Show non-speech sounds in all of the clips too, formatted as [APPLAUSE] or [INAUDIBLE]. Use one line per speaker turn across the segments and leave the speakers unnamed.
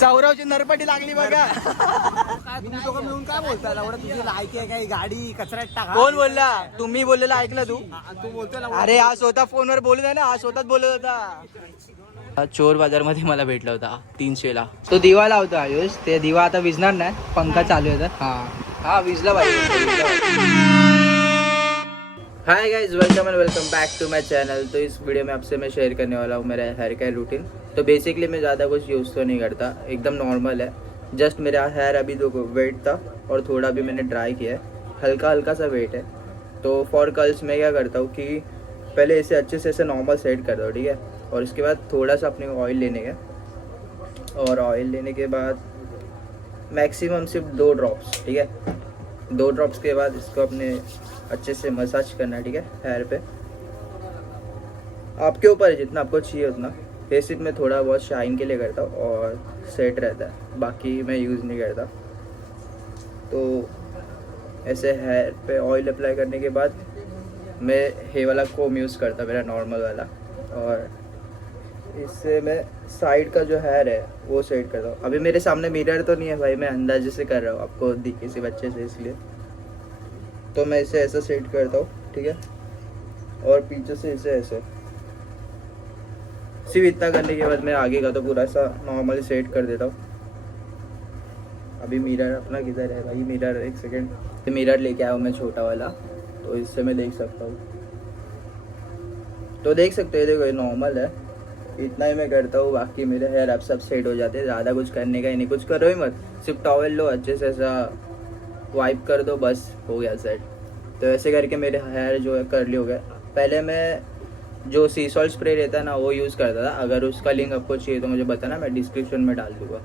सौरवची नरपटी लागली बघा.
तुम्ही दोघं मिळून काय बोलता एवढं तुझी लायकी आहे काही गाडी कचऱ्यात टाका.
कोण बोलला? तुम्ही बोललेलं ऐकलं तू?
तू बोलतोय
अरे हा स्वतः फोनवर बोलत आहे ना? हा स्वतःच बोलत होता. चोर बाजारमध्ये मला भेटला होता तीनशेला तो दिवा लावतो आयुष. ते दिवा आता विझणार नाही पंखा चालू आहे तर. हा. हा विझला पाहिजे hi guys welcome and welcome back to my channel तो इस वीडियो में आपसे मैं शेयर करने वाला हूँ मेरा हेयर केयर रूटीन तो बेसिकली मैं ज़्यादा कुछ यूज़ तो नहीं करता, एकदम नॉर्मल है. जस्ट मेरा हेयर अभी देखो वेट था और थोड़ा भी मैंने ड्राई किया है. हल्का हल्का सा वेट है. तो फॉर कर्ल्स मैं क्या करता हूँ कि पहले इसे अच्छे से ऐसे नॉर्मल सेट कर दो, ठीक है? और उसके बाद थोड़ा सा अपने ऑयल लेने का. और ऑयल लेने के बाद मैक्सिमम सिर्फ़ दो ड्रॉप्स ठीक है? दो ड्रॉप्स के बाद इसको अपने अच्छे से मसाज करना है ठीक है हेयर पे। आपके ऊपर है, जितना आपको चाहिए उतना। सिर्फ़ मैं थोड़ा बहुत शाइन के लिए करता हूँ और सेट रहता है। बाकी मैं यूज़ नहीं करता। तो ऐसे हेयर पे ऑयल अप्लाई करने के बाद मैं हे वाला कोम यूज़ करता, मेरा नॉर्मल वाला। और इससे मैं साइड का जो हेयर है, वो सेट करता हूँ। अभी मेरे सामने मिरर तो नहीं है भाई, मैं अंदाजे से कर रहा हूँ आपको किसी बच्चे से, इसलिए। तो मैं इसे ऐसा सेट करता हूँ, ठीक है? और पीछे से इसे ऐसे। सिर्फ़ इतना करने के बाद मैं आगे का तो पूरा सा नॉर्मली सेट कर देता हूँ। अभी मिरर अपना किधर है भाई? मिरर एक सेकेंड तो मिरर लेके आया हूँ मैं छोटा वाला। तो इससे मैं देख सकता हूँ। तो देख सकते हो देखो नॉर्मल है। इतना ही मैं करता हूँ, बाकी मेरे हेयर अब सब सेट हो जाते हैं। ज़्यादा कुछ करने का ही नहीं। कुछ करो ही मत। सिर्फ़ टॉवल लो, अच्छे से ऐसा वाइप कर दो बस हो गया सेट तो ऐसे करके मेरे हेयर जो है करली हो गए पहले मैं जो सी सॉल्ट स्प्रे रहता है ना वो यूज़ करता था। अगर उसका लिंक आपको चाहिए तो मुझे बताना मैं डिस्क्रिप्शन में डाल दूंगा।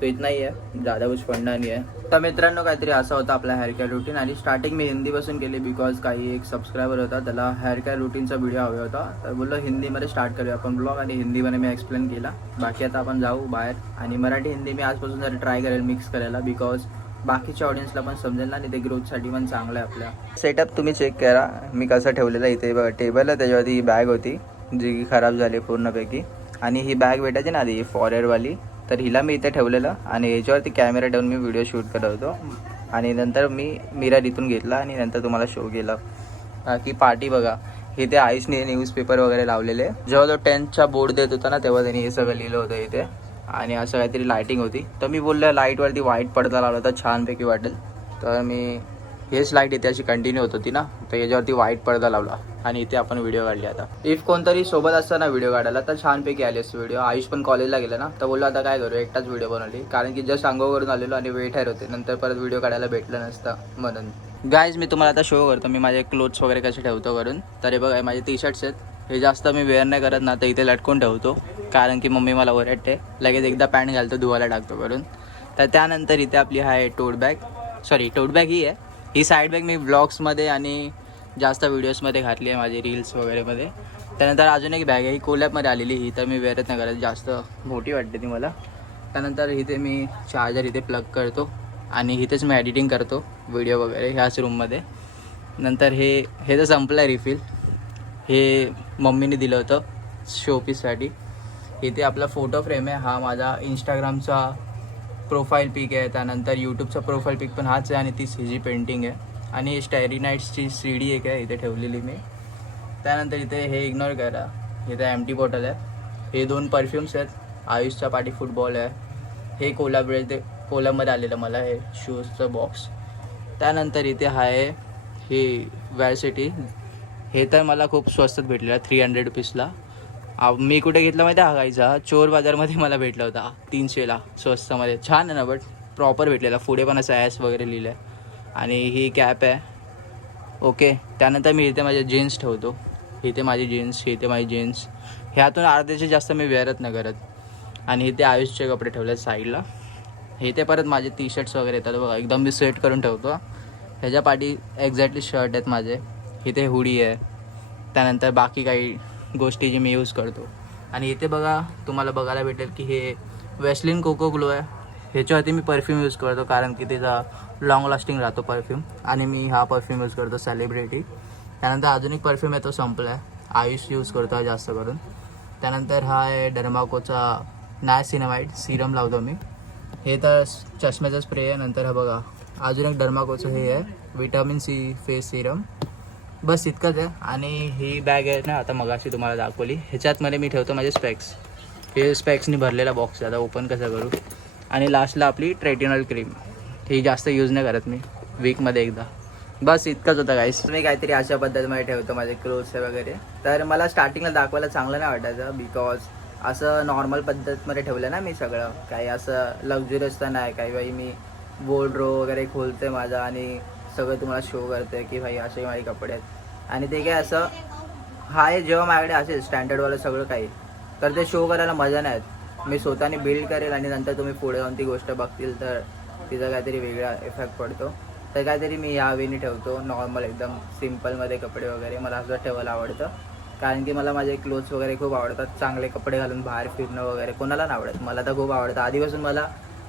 तो इतना ही आहे ज़्यादा कुछ फंडा नाही आहे तर मित्रांनो काहीतरी असा होता आपला हेअर केअर रुटीन आणि स्टार्टिंग मी हिंदीपासून केली बिकॉज काही एक सबस्क्रायबर होता त्याला हेअर केअर रुटीनचा व्हिडिओ हवा होता. तर बोललो हिंदीमध्ये स्टार्ट करूया. आपण ब्लॉग आणि हिंदीमध्ये मी एक्सप्लेन केला. बाकी आता आपण जाऊ बाहेर. आणि मराठी हिंदी मी आजपासून जरा ट्राय करेल मिक्स करायला बिकॉज बाकीच्या ऑडियन्सला पण समजेल ना आणि ते ग्रोथसाठी पण चांगलं आहे आपल्या. सेटअप तुम्ही चेक करा. मी कसं ठेवलेलं आहे इथे बघा. टेबल आहे त्याच्यावरती ही बॅग होती जी की खराब झाली पूर्णपैकी. आणि ही बॅग भेटायची ना आधी फॉरेरवाली तर हिला मी इथे ठेवलेलं. आणि याच्यावरती कॅमेरा ठेवून मी व्हिडिओ शूट करत होतो. आणि नंतर मी मिरर इथून घेतला आणि नंतर तुम्हाला शो केला. बाकी पार्टी बघा. इथे आईसने न्यूजपेपर वगैरे लावलेले. जेव्हा तो टेन्थचा बोर्ड देत होता ना तेव्हा त्यांनी हे सगळं लिहिलं होतं इथे. आणि असं काहीतरी लायटिंग होती. तर मी बोललं लाईटवरती व्हाईट पडदा लावला तर छानपैकी वाटेल. तर मी हेच लाइट इथे अशी कंटिन्यू होत होती ना. तर याच्यावरती व्हाईट पडदा लावला आणि इथे आपण व्हिडिओ काढली आता. इफ कोणतरी सोबत असताना व्हिडिओ काढायला तर छानपैकी आली असते व्हिडिओ आयुष पण कॉलेजला गेला ना. तर बोललो आता काय करू? एकटाच व्हिडिओ बनवली. कारण की जस्ट करून आलेलो आणि वेट हायर होते. नंतर परत व्हिडिओ काढायला भेटलं नसतं म्हणून. गायज मी तुम्हाला आता शो करतो. मी माझे क्लोथ्स वगैरे कसे ठेवतो करून. तरी बघा माझे टी शर्ट्स आहेत. हे जास्त मी वेअर नाही करत ना तर इथे लटकून ठेवतो. कारण की मम्मी मला ओरडते. लगेच एकदा पॅन्ट घालतो धुवायला टाकतो करून तर त्यानंतर इथे आपली आहे tote bag sorry tote bag ही आहे. ही साईड बॅग मी ब्लॉग्समध्ये आणि जास्त व्हिडिओजमध्ये घातली आहे माझी रील्स वगैरेमध्ये. त्यानंतर अजून एक बॅग आहे ही कोलॅबमध्ये आलेली ही तर मी वेअरच नाही करत जास्त मोठी वाटते ती मला. त्यानंतर इथे मी चार्जर इथे प्लग करतो आणि इथेच मी एडिटिंग करतो व्हिडिओ वगैरे ह्याच रूममध्ये नंतर हे हे तर संपलं आहे रिफिल हे मम्मीने दिलं होतं शोपीससाठी. इथे आपला फोटो फ्रेम आहे. हा माझा इंस्टाग्रामचा प्रोफाईल पिक आहे. त्यानंतर यूट्यूबचा प्रोफाईल पिक पण हाच आहे आणि तीच सी जी पेंटिंग आहे. आणि स्टॅरी नाईट्सची सी डी एक आहे. इथे ठेवलेली मी. त्यानंतर इथे हे इग्नोर करा. इथे एम टी बॉटल आहे. हे दोन परफ्युम्स आहेत. आयुषच्या पाठी फुटबॉल आहे. हे कोलाब ते कोलाबमध्ये आलेलं मला हे शूजचं बॉक्स त्यानंतर इथे आहे. हे वॅलसिटी हे तर मला खूप स्वस्तात भेटलेलं थ्री हंड्रेड रुपीजला. मी कुठे घेतला माहिती आहे हा गाईचा? चोर बाजारमध्ये मला भेटला होता तीनशेला स्वस्तामध्ये. छान आहे ना बट प्रॉपर भेटलेला. पुढे पण असं ॲस वगैरे लिहिलं आहे आणि ही कॅप आहे. ओके त्यानंतर मी इथे माझे जीन्स ठेवतो. इथे माझी जीन्स इथे माझी जीन्स ह्यातून अर्ध्याचे जास्त मी वेअरच नाही करत. आणि इथे आयुषचे कपडे ठेवले साईडला इथे परत माझे टी शर्ट्स वगैरे येतात बघा. एकदम मी सेट करून ठेवतो. ह्याच्या पाठी एक्झॅक्टली शर्ट आहेत माझे. इथे हुडी आहे. त्यानंतर बाकी काही गोष्टी जी मी यूज करतो. आणि इथे बघा तुम्हाला बघायला भेटेल की हे वेस्लिन कोको ग्लो आहे. ह्याच्यावरती मी परफ्यूम यूज करतो कारण की त्याचा लॉंग लास्टिंग राहतो परफ्यूम आणि मी हा परफ्यूम यूज करतो सेलिब्रिटी त्यानंतर अजून एक परफ्यूम आहे तो संपला आहे आयुष यूज करतो आहे जास्त करून. त्यानंतर हा आहे डर्माकोचा नायसिनामाइड सिरम लावतो मी. हे तर चष्म्याचा स्प्रे आहे नंतर हा बघा. अजून एक डर्माकोचं हे आहे. विटॅमिन सी फेस सिरम बस इतकंच आहे. आणि ही बॅग आहे ना आता मगाशी तुम्हाला दाखवली. ह्याच्यातमध्ये मी ठेवतो माझे स्पेक्स हे स्पेक्सनी भरलेला बॉक्स आहे. आता ओपन कसं करू? आणि लास्टला आपली ट्रेडिनल क्रीम ही जास्त यूज नाही करत मी. वीकमध्ये एकदा. बस इतकंच होतं काहीच मी काहीतरी अशा पद्धतीमध्ये ठेवतो माझे क्लोथ्स वगैरे. तर मला स्टार्टिंगला दाखवायला चांगलं नाही वाटायचं बिकॉज असं नॉर्मल पद्धतमध्ये ठेवलं ना मी सगळं. काही असं लक्झुरियस तर नाही. काही बाई मी बोर्ड रो वगैरे खोलते माझा आणि सगळं तुम्हाला शो करते की भाई असे माझे कपडे आहेत. आणि ते काय असं हाय जेव्हा माझ्याकडे असेल स्टँडर्डवालं सगळं काही तर ते शो करायला मजा नाही आहेत मी स्वतःने बिल्ड करेल आणि नंतर तुम्ही पुढे जाऊन ती गोष्ट बघतील तर तिचा काहीतरी वेगळा इफेक्ट पडतो. तर काहीतरी मी या वेळी ठेवतो नॉर्मल एकदम सिम्पलमध्ये कपडे वगैरे मला असं ठेवायला आवडतं. कारण की मला माझे क्लोथ्स वगैरे खूप आवडतात चांगले कपडे घालून बाहेर फिरणं वगैरे कोणाला नाही आवडत. मला तर खूप आवडतं. आधीपासून मला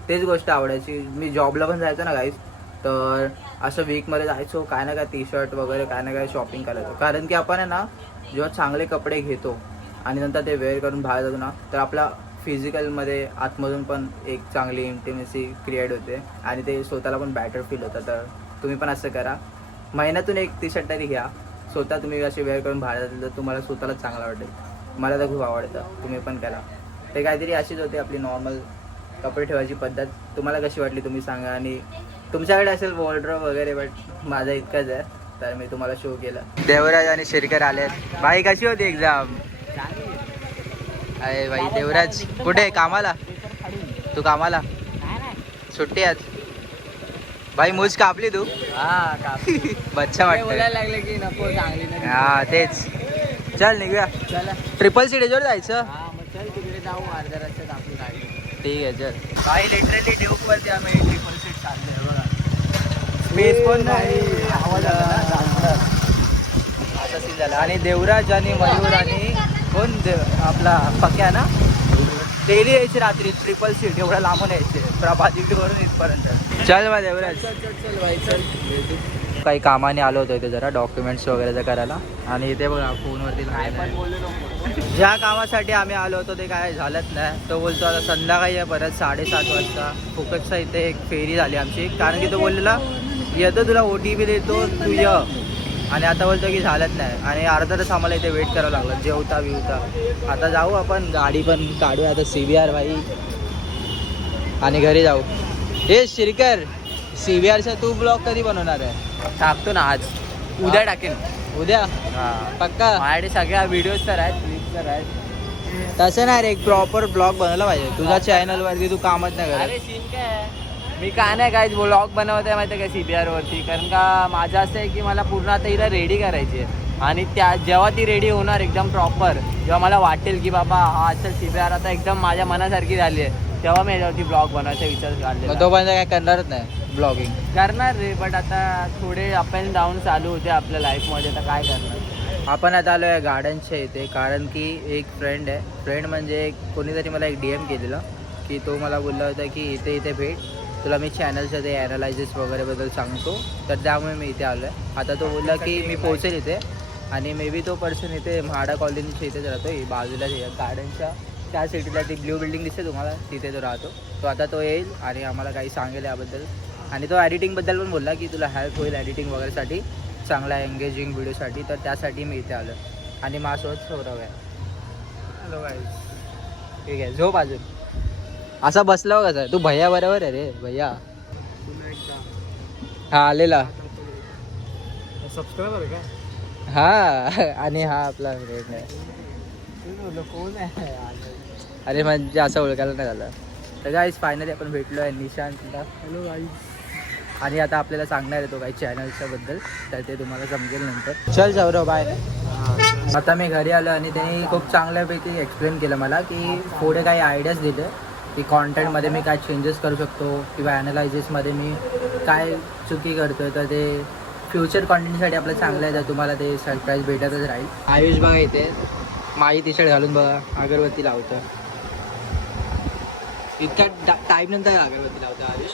तेच गोष्ट आवडायची. मी जॉबला पण जायचो ना काहीच तर असं वीकमध्ये जायचो काय ना काय टी शर्ट वगैरे काय ना काय शॉपिंग करायचो. कारण की आपण आहे ना जेव्हा चांगले कपडे घेतो आणि नंतर ते वेअर करून बाहेर जातो ना तर आपला फिजिकलमध्ये आतमधून पण एक चांगली इंटिमेसी क्रिएट होते आणि ते स्वतःला पण बॅटर फील होतं. तर तुम्ही पण असं करा. महिन्यातून एक टी शर्ट तरी घ्या. स्वतः तुम्ही असे वेअर करून बाहेर जातील तर तुम्हाला स्वतःला चांगलं वाटेल. मला तर खूप आवडतं. तुम्ही पण करा. ते काहीतरी अशीच होते आपली नॉर्मल कपडे ठेवायची पद्धत. तुम्हाला कशी वाटली तुम्ही सांगा. आणि तुमच्याकडे असेल वॉर्ड्रॉप वगैरे बट माझा इतकंच आहे. तर मी तुम्हाला शो केला. देवराज आणि शिरकर आले भाई कशी होती एक्झाम अरे भाई देवराज कुठे कामाला? तू कामाला? सुट्टी आज. भाई मूज कापली तू?
हा
बच्चा [LAUGHS] वाटतं
लागले की नको चांगली नाही
हा तेच. चल निघूया.
चला.
ट्रिपल सीटेजवर जायचं?
हा मग चल तिकडे जाऊ. अर्ध्या रस्त्यात आपली गाडी.
ठीक आहे चल. काही लिटरली ड्यूक वरती आम्ही ट्रिपल सीट स्पेस पण नाही
आवाज आला ना, जास्त.
आता सीन झाला. आणि देवराज आणि मयूर आणि कोण देव- आपला पक्या ना? डेली यायचे रात्री ट्रिपल सीट एवढा लांबून यायचे. प्रभात करून इथपर्यंत. चल मग देवराज. काही कामाने आलो होतो इथे जरा डॉक्युमेंट्स वगैरे करायला. आणि इथे बघा फोनवरती
काय पण
ज्या कामासाठी आम्ही आलो होतो ते काय झालंच नाही. तो बोलतो आता संध्याकाळी आहे परत साडेसात वाजता. फुकटचा इथे एक फेरी झाली आमची. कारण की तो बोललेला येतो तुला ओ टी पी देतो तू ये. आणि आता बोलतो की झालंच नाही. आणि अर्धा तास आम्हाला इथे वेट करावं लागलं. जेवता बिवता. आता जाऊ आपण. गाडी पण काढूया. आता सी बी आर भाई आणि घरी जाऊ. हे शिरकर. सी बी आरचा तू ब्लॉग कधी बनवणार आहे?
टाकतो ना आज. उद्या टाकेन.
उद्या? पक्का?
माझ्याकडे सगळ्या व्हिडिओज तर आहेत तर आहेत.
तसं नाही रे. एक प्रॉपर ब्लॉग बनवला पाहिजे. तुझ्या चॅनल वरती तू कामच नाही करत.
सीन काय आहे? मी काय नाही काय ब्लॉग बनवत आहे माहिती आहे का सी बी आरवरती कारण का माझं असं आहे की मला पूर्ण आता हिला रेडी करायची आहे. आणि त्या जेव्हा ती रेडी होणार एकदम प्रॉपर जेव्हा मला वाटेल की बाबा हा असं सी बी आर आता एकदम माझ्या मनासारखी झाली आहे. तेव्हा मी याच्यावरती ब्लॉग बनवायचा विचार
मग
काढलेला
तोपर्यंत काय करणारच नाही ब्लॉगिंग
करणार रे बट आता थोडे अप अँड डाऊन चालू होते आपल्या लाईफमध्ये आता काय करणार?
आपण आता आलो आहे गार्डनच्या इथे कारण की एक फ्रेंड आहे. फ्रेंड म्हणजे कोणीतरी मला एक डी एम केलेलं की तो मला बोलला होता की इथे इथे भेट. तुला मी चॅनलचं ते ॲनालायझिस वगैरेबद्दल सांगतो. तर त्यामुळे मी इथे आलो आहे आता तो बोलला की मी पोहोचेल इथे. आणि मे बी तो पर्सन इथे म्हाडा कॉलनीच्या इथेच राहतो. ही बाजूला गार्डनच्या त्या सिटीला ती ब्ल्यू बिल्डिंग दिसते तुम्हाला. तिथे तो राहतो. तो आता तो येईल आणि आम्हाला काही सांगेल याबद्दल. आणि तो एडिटिंगबद्दल पण बोलला की तुला हेल्प होईल एडिटिंग वगैरेसाठी चांगला एंगेजिंग व्हिडिओसाठी तर त्यासाठी मी इथे आलो आणि माझ्यासोबत सौरव आहे. हॅलो ठीक आहे. झोप अजून. असा बसला हो कसा तू भैया बरोबर आहे रे भैया. हा आलेला.
सबस्क्रायबर का?
हा आणि हा आपला फ्रेंड आहे.
कोण आहे
अरे म्हणजे असं ओळखायला नाही झालं. तर गाईज फायनली आपण भेटलो आहे निशांतला
हॅलो
आणि आता आपल्याला सांगणार आहे तो काही चॅनलच्या बद्दल. तर ते तुम्हाला समजेल नंतर. चल सौरव बाय आता मी घरी आलो आणि त्यांनी खूप चांगल्यापैकी एक्सप्लेन केलं मला की पुढे काही आयडियाज दिले. की कॉन्टेंटमध्ये मी काय चेंजेस करू शकतो किंवा ॲनालायझिसमध्ये मी काय चुकी करतो तर ते फ्युचर कॉन्टेंटसाठी आपलं चांगलं आहे तर तुम्हाला ते सरप्राईज भेटतच राहील. आयुष बघा इथे. माई टी शर्ट घालून बघा अगरबत्ती लावतं इतक्या टाईम नंतर अगरबत्ती लावतं आयुष.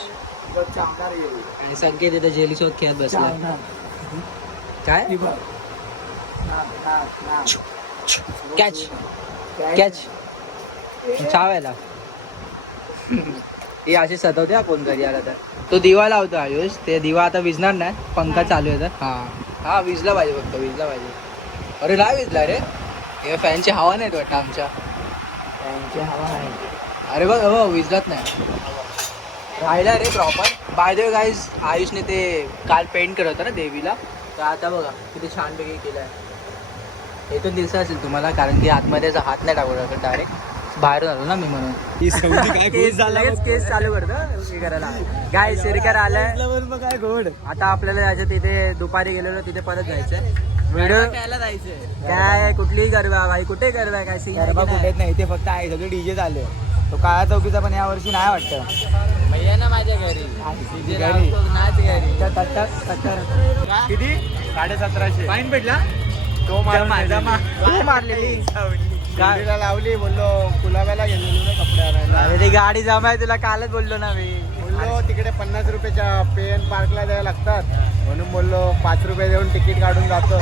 आणि संकेत इथे जेली सोबत खेळत बसला. काय? कॅच कॅच चावायला
ही अशी सतवते हा कोण घरी आला तर.
तो दिवा लावतो आयुष ते दिवा आता विजणार नाही पंखा चालू आहे तर.
हा.
हा विजला पाहिजे फक्त विजला पाहिजे. अरे नाही विजला रे. हे फॅनची हवा नाही वाटतं आमच्या.
त्यांची हवा आहे
अरे बघ हो विजलात नाही. राहिला रे प्रॉपर बाय द गाईज आयुषने ते काल पेंट करत होतं ना देवीला. तर आता बघा किती छानपैकी केलं आहे दोन दिवस असेल तुम्हाला कारण की आतमध्ये असा हात नाही टाकू शकत डायरेक्ट बाहेरून आलो ना मी म्हणून. केस [LAUGHS] लगेच केस चालू करतो हे करायला. गाय सिरकर आलाय.
काय गोड
आता आपल्याला जायचं तिथे दुपारी गेलेलो तिथे परत जायचंय व्हिडिओ
जायचंय
काय कुठलीही गरबा? भाई कुठे गरबा? काय सीन
गरबा कुठेच नाही इथे फक्त आहे सगळे डीजे आहे तो काळा चौकीचा पण यावर्षी नाही वाटतं.
भैया ना माझ्या घरी. नाच घरी.
किती? साडे सतराशे
फाईन भेटला
तो
तू मारलेली. काय?
लावली बोललो कुलाब्याला गेलेलो कपडे आणायला.
अरे ती गाडी जमा आहे तुला कालच बोललो ना मी.
बोललो तिकडे पन्नास रुपयाच्या पेन पार्कला द्यायला लागतात. म्हणून बोललो पाच रुपये देऊन तिकीट काढून जातो.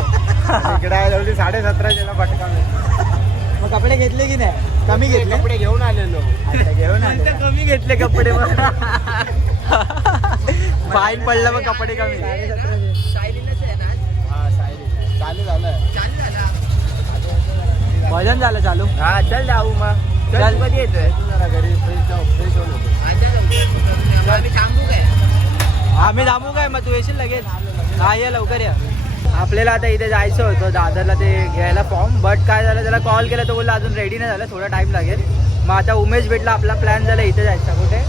इकडे आहे जवळ साडे सतराशेला फटका
मग कपडे घेतले की नाही? कमी घेतले?
कपडे घेऊन आलेलो.
घेऊन आले. कमी घेतले कपडे फाईन [LAUGHS] पडलं मग कपडे कमी.
हा सायली चालू झालं.
भजन झालं चालू.
हा चल जाऊ मग.
चल.
कधी येतोय? जरा घरी फ्रेश फ्रेश होऊन होतो
आम्ही थांबू काय? मग तू येशील लगेच? हा ये लवकर या. आपल्याला आता इथे जायचं होतं. दादरला ते घ्यायला फॉर्म बट काय झालं? त्याला कॉल केला तो बोलला अजून रेडी नाही झालं. थोडा टाइम लागेल. मग आता उमेश भेटला. आपला प्लॅन झाला इथे जायचा कुठे?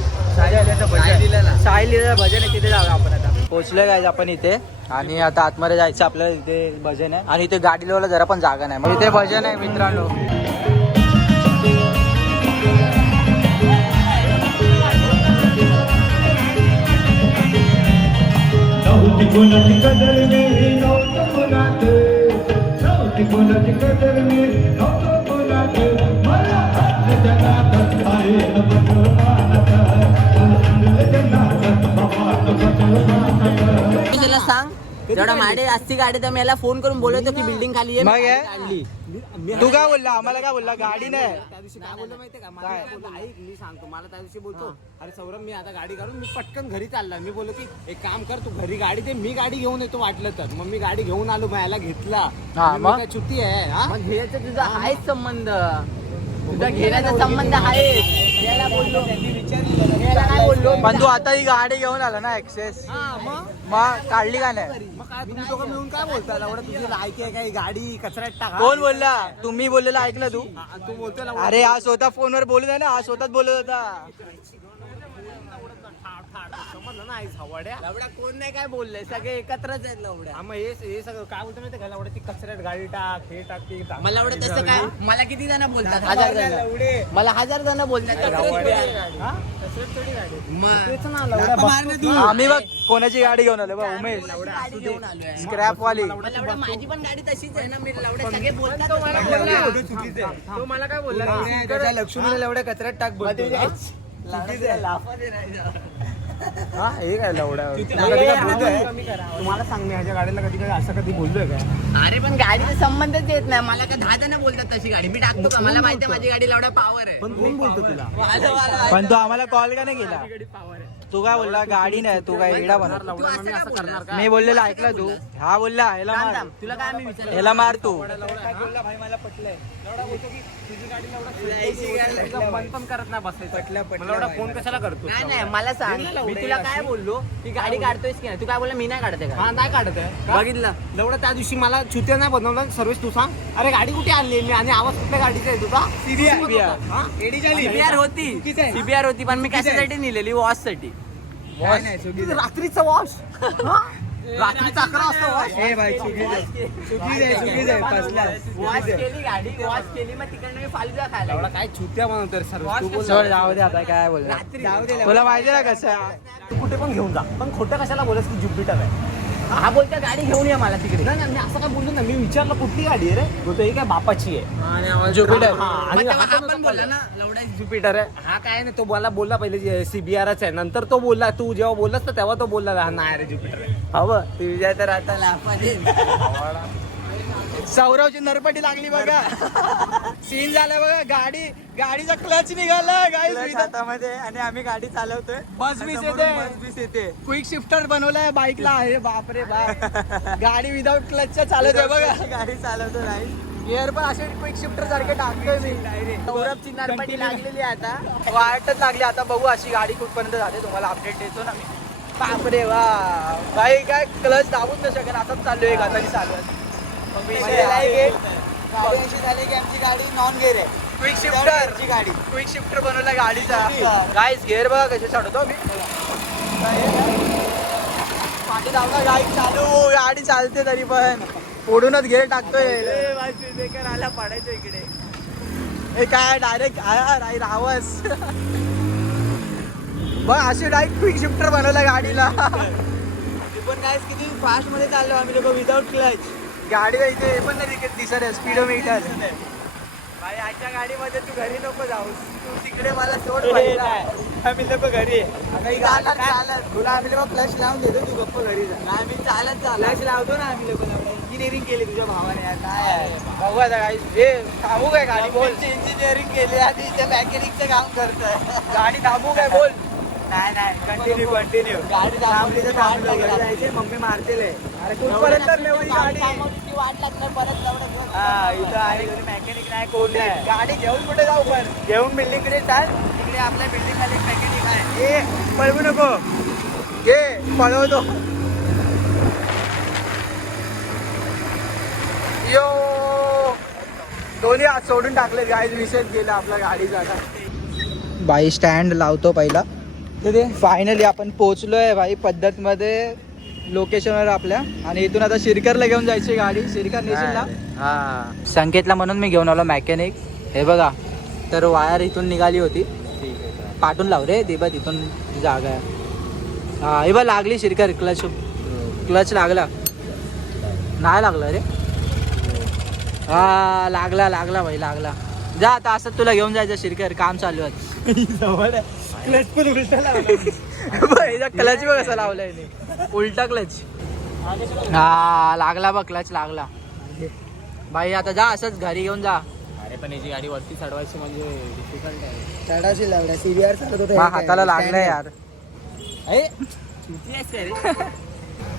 साहिल भजन आहे तिथे जाऊया आपण आता. पोहोचलोय काय आपण इथे. आणि आता आतमध्ये जायचं आपल्याला इथे भजन आहे. आणि इथे गाडी लावायला जरा पण जागा नाही. मग इथे भजन आहे मित्रांनो.
कदर
जेवढा माडे असती गाडी तर मी याला फोन करून बोलवतो की बिल्डिंग खाली आहे
मग हे? तू काय बोलला? आम्हाला काय बोलला? गाडी नाही.
त्या दिवशी काय बोललो माहितीये का? मला काय? बोललो, ऐक मी सांगतो मला त्या दिवशी बोलतो अरे सौरभ मी आता गाडी काढून मी पटकन घरी चालला. मी बोललो की एक काम कर तू घरी गाडी दे मी गाडी घेऊन येतो वाटलं तर. मग मी गाडी घेऊन आलो मग याला घेतला.
हा,
मी
मग?
काय चुकी आहे हा? मग घ्यायचं तुझा आहेच संबंध. तुझा घेण्याचा संबंध आहे. याला बोललो. याला काय बोललो.
पण तू आता ही गाडी घेऊन आला ना एक्सेस
हा मग?
मग काढली का नाही?
मग काय तुम्ही दोघं मिळून काय बोलता? एवढं तुझी लायकी आहे काय गाडी कचऱ्यात टाका.
कोण बोलला? तुम्ही बोललेलं ऐकलं तू.
हा, तू बोलतो ना
अरे हा स्वतः फोनवर बोलत आहे ना हा स्वतःच बोलत होता.
समजलं ना आई सावड्या. लवड्या कोण नाही काय बोलले सगळे एकत्रच आहेत लवड्या. हा मग हे हे सगळं काय बोलतो माहिती का? लवड्या ती कचऱ्यात गाडी टाक हे टाक ते टाक. मला एवढं तसं काय मला किती जण बोलतात? हजार जण. मला हजार जण बोलतात
हा? कचऱ्यात थोडी गाडी.
मग
तेच ना लवड्या.
आम्ही बघ कोणाची गाडी घेऊन आलो बघ उमेश.
गाडी घेऊन आलोय
स्क्रॅप वाली
माझी पण गाडी तशीच आहे ना मी लवड्या सगळे बोलतात.
एवढं चुकीचं आहे. तो मला काय बोलला? त्याच्या लक्ष्मीला एवढ्या कचऱ्यात टाक बोलतो. हा हे काय लवड्या तुम्हाला सांग मी ह्याच्या गाडीला कधी कधी असं कधी बोललोय का?
अरे पण गाडीचा संबंधच येत नाही. मला काय दहा जण बोलतात तशी गाडी. मी टाकतो का? मला माहिती आहे माझी गाडी लवड्या पावर आहे.
पण कोण बोलतो तुला?
मला
पण तू आम्हाला कॉल का नाही केला? तू काय बोलला? गाडी नाही तू काय एडा बनव
तू असं काय बोलणार
मी बोललेलं ऐकलं तू. हा बोलला ह्याला मार.
तुला काय आम्ही विचारलं?
ह्याला मार तू.
बंद पण करत नाही बसायचं. मला एवढा फोन कशाला करतो
नाही नाही मला सांग. मी तुला काय बोललो? की गाडी काढतोयस की नाही? तू काय बोलला मी नाही काढते का?
हा नाही काढत आहे.
बघितलं.
लवडं त्या दिवशी मला चुत्या नाही बनवलं सर्विस तू सांग. अरे गाडी कुठे आणली? मी आणि आवाज कुठल्या गाडीचा आहे तुझा? हा?
सीबीआर होती. सीबीआर होती पण मी कशासाठी नेलेली?
वॉशसाठी रात्रीचा वॉश रात्रीचा अकरा वाजता वॉश.
वॉश केली. गाडी वॉश केली. मग तिकडनं मी फालुदा खायला
एवढा काय चुत्या बनवतो सर्विस तू बोल
सोड जाऊ दे आता काय बोल
रात्री.
तुला माहिती ना कसं?
तू कुठे पण घेऊन जा. पण खोटं कशाला बोलस की ज्युपिटर आहे?
हा बोलता गाडी घेऊन ये मला तिकडे.
नाही नाही, मी असं काय बोललो ना मी विचारलं कुठली गाडी आहे रे? बोलतो ही काय बापाची आहे.
ज्युपिटर
हा,
मग तेव्हा
हा
हा
पण
पण बोलला ना लवडा
ज्युपिटर आहे. हा काय नाही तो मला बोलला पहिले सीबीआरच आहे. नंतर तो बोलला तू जेव्हा बोललास ना तेव्हा तो बोलला हा नाही रे ज्युपिटर आहे.
हवं तुझ्या तर आता
लाफा दे.
सौरवची नरपटी लागली बघा. [LAUGHS] सीन झाला बघा गाडी गाडीचा क्लच निघाला गाडी
हातामध्ये आणि आम्ही गाडी चालवतोय.
बस बीस येते.
बस बीस येते.
क्विक शिफ्टर बनवलाय बाईकला. अरे बापरे बाप. [LAUGHS] गाडी विदाउट क्लचच्या चालत आहे बघा.
गाडी चालवतो नाही
गिअर पण असे क्विक शिफ्टर सारखे टाकतोय मी.
सौरभची नरपटी लागलेली आहे आता.
वाटच लागली. आता बघू अशी गाडी कुठपर्यंत जाते. तुम्हाला अपडेट देतो ना मी. बापरे वा. बाई काय क्लच दाबूच नाही शकत. असंच चालू आहे गाडी चालवत
गाडी अशी झाली की आमची गाडी नॉन गेअर आहे.
क्विक
ची
शिफ्टर
गाडी.
क्विक शिफ्टर बनवला गाडीचा. गाईस गेअर बघा कसे चढवतो मी पाठी धावला गाडी चालू. गाडी चालते तरी पण. ओढूनच गेअर टाकतोय.
आला पडायचं इकडे.
हे काय डायरेक्ट राई रावस. बघ अशी डायरेक्ट क्विक शिफ्टर बनवला गाडीला. [LAUGHS]
पण काय किती फास्टमध्ये चाललो आम्ही लोक विदाउट क्लच
गाडीला इथे हे पण नाही दिसत- दिसत आहे स्पीडोमीटर
भाई आजच्या गाडीमध्ये तू घरी नको जाऊस.
तू तिकडे मला सोड.
आम्ही लोक घरी.
गाडी-
तुला आम्ही लोक फ्लश लावून देतो तू गप्प घरी जा. मी चालत
फ्लॅश लावतो ना आम्ही लोक
इंजिनिअरिंग केली तुझ्या भावाने काय
बघू आता गाडी हे थांबू काय गाडी बोल.
इंजिनिअरिंग केली आणि इथे मॅकॅनिकचं काम करतोय.
गाडी थांबू काय बोल.
नाही नाही. कंटिन्यू कंटिन्यू गाडी
थांबली तर थांबलो. घरी
जायचे मम्मी मारतील
अरे कुठपर्यंत नेऊ ही गाडी
वाट लागणार परत हा इथं आहे घरी मॅकॅनिक नाही कोण नाही.
गाडी घेऊन कुठे जाऊ पण?
घेऊन बिल्डिंगकडे चाल. तिकडे आपल्या बिल्डिंग खाली मॅकॅनिक आहे.
ए पळवू नको. घे पळवतो. यो. दोन्ही हात सोडून टाकले गाडी विषय गेला आपल्या गाडीचा बाई स्टँड लावतो पहिला. फायनली आपण पोहोचलोय भाई पद्धत मध्ये लोकेशनवर आपल्या. आणि इथून आता शिरकरला घेऊन जायची गाडी. शिरकर नेशील ना?
हा.
संकेतला म्हणून मी घेऊन आलो मॅकॅनिक हे बघा तर वायर इथून निघाली होती. पाठून लाव रे ते बघ तिथून जागा आहे. हा हे बघ लागली शिरकर क्लच क्लच लागला. नाही लागला रे. हा लागला लागला भाई लागला. जा आता असं तुला घेऊन जायचं शिरकर काम चालू आहे. [LAUGHS]
क्लच पण उलटा
क्लच बघ कसं लावलंय उलटा क्लच हा लागला बघ क्लच लागला. भाई आता जा असंच घरी घेऊन जा.
अरे पण याची गाडी वरती चढवायची म्हणजे डिफिकल्ट आहे.
लागला सीबीआर हाताला लागलंय यार.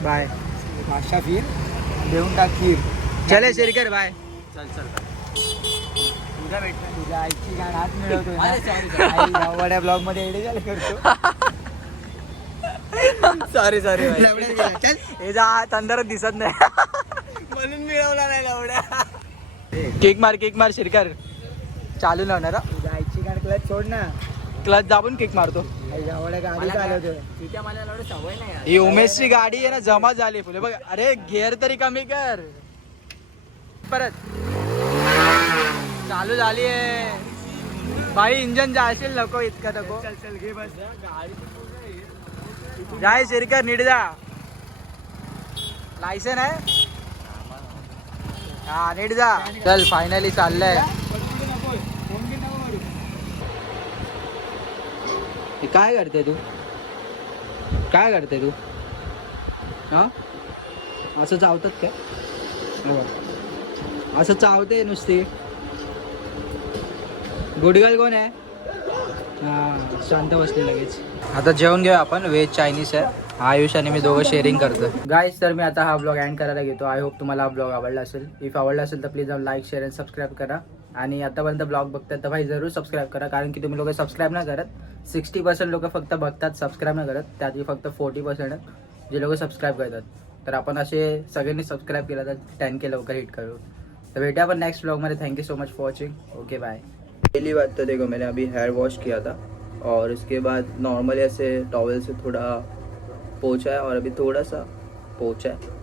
बाय.
माशा फिर. देऊन टाक खीर
चले शिरकर बाय.
चल चल उद्या भेटणार तुझ्या आईची गाण हात [LAUGHS] मिळवतो वड्या ब्लॉगमध्ये एडे झाले करतो. [LAUGHS] सॉरी सॉरी
हे जा अंधारात दिसत नाही. [LAUGHS]
म्हणून मिळवला नाही लवड्या
केक मार केक मार शिरकर. चालू लावणार
तुझ्या आईची गाण क्लच सोड ना.
क्लच दाबून केक मारतो.
एवढ्या गाडी चालवतोय. तिच्या मला एवढं सवय नाही यार.
ही उमेशची गाडी आहे ना जमा झाली फुले. बघ अरे गेअर तरी कमी कर. परत. चालू झाली आहे. भाई इंजन जाशील नको इतकं नको. जाय शिरकर नीट जा. लायसन आहे? हा नीट जा. चल फायनली चाललंय. काय करते तू? काय करते तू? हा? असं चावतात काय? हे. असं चावते नुसती. गुडगल कोण आहे? हां शांत बसली लगेच. आता जेवण घेऊया आपण व्हेज चायनीज आहे. आयुष आणि मी दोघं शेअरिंग करतो गाईज तर मी आता हा ब्लॉग अँड करायला घेतो. आय होप तुम्हाला हा ब्लॉग आवडला असेल. इफ आवडला असेल तर प्लीज जाऊन लाईक शेअर अँड सबस्क्राईब करा. आणि आतापर्यंत ब्लॉग बघतात तर भाई जरूर सबस्क्राईब करा. कारण की तुम्ही लोक सबस्क्राईब नाही करत. सिक्स्टी पर्सेंट लोक फक्त बघतात सबस्क्राईब नाही करत. त्यातली फक्त फोर्टी पर्सेंट जे लोक सबस्क्राईब करतात. तर आपण असे सगळ्यांनी सबस्क्राईब केलं तर टेन के लवकर हिट करू. तर भेटा आपण नेक्स्ट ब्लॉगमध्ये thank you so much for watching okay bye पहली बात तो देखो, मैंने अभी हेयर वॉश किया था और उसके बाद नॉर्मल ऐसे टॉवल से थोड़ा पोछा है और अभी थोड़ा सा पोछा है।